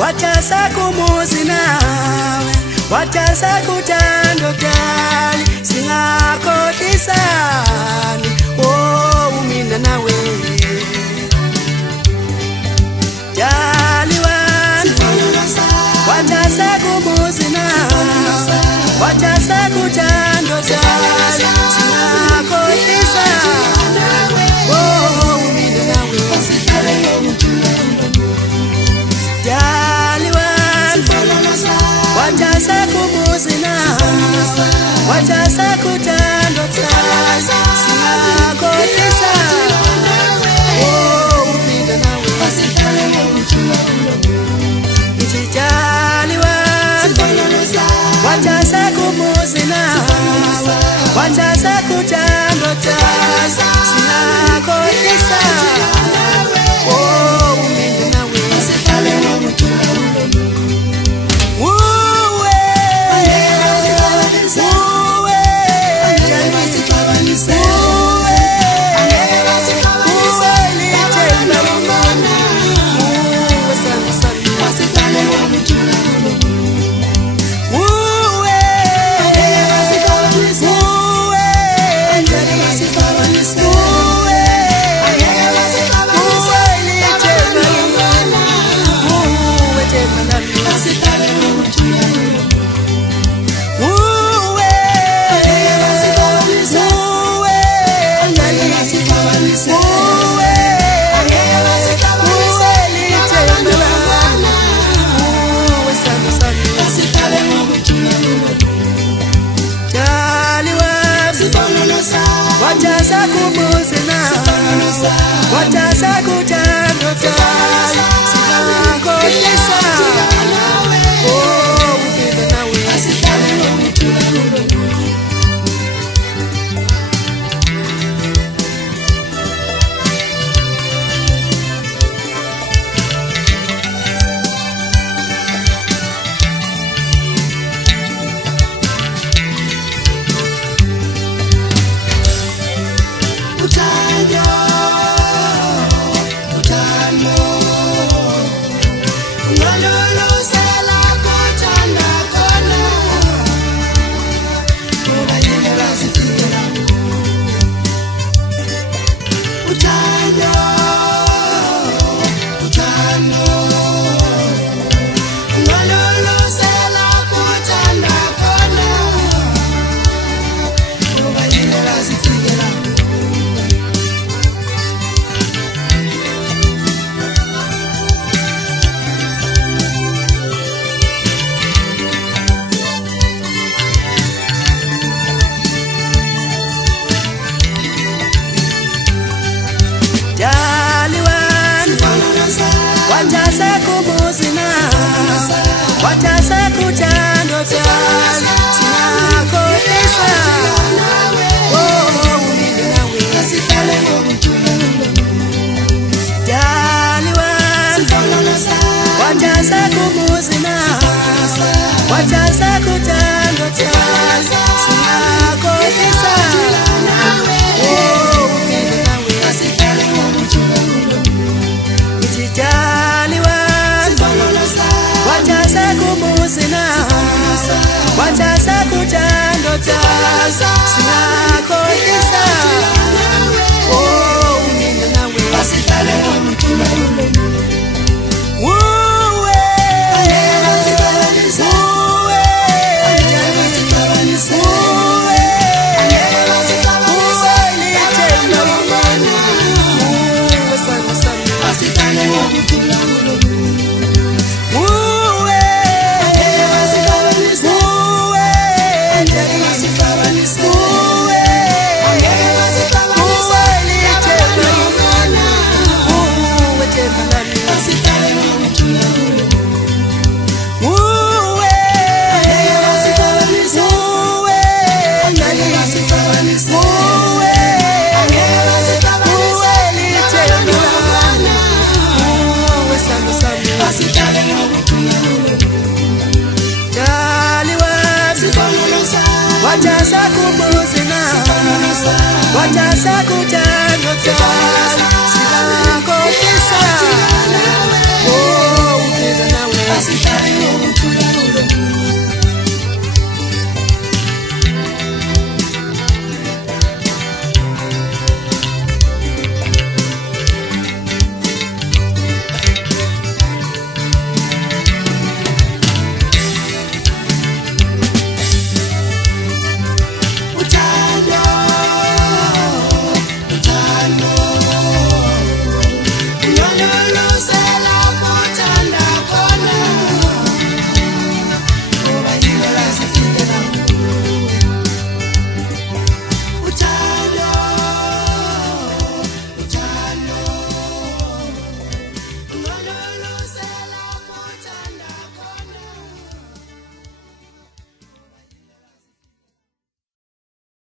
Watasa kumuzi nawe, watasa kutando kali, singako tisani, oh umina nawe. Jali wani, watasa kumuzi nawe, watasa kutando kali, singako tisani, oh umina nawe. Watasa kumuzi nawe, watasa kutando kali, singako tisani, oh umina nawe. Itijali wani, watasa kumuzi nawe, watasa kutando kali, singako tisani, oh umina nawe. Watasa kumuzi nawe, watasa kutando kali, singako tisani, oh umina nawe. Watasa kumuzi nawe, watasa kutando kali, singako tisani, oh umina nawe. Jali wani, watasa kumuzi nawe, watasa kutando kali, singako tisani, oh umina nawe. Itijali wani, watasa kumuzi nawe, watasa kutando kali, singako tisani, oh umina nawe. Woo! wajaza kumuzina wajaza kutandota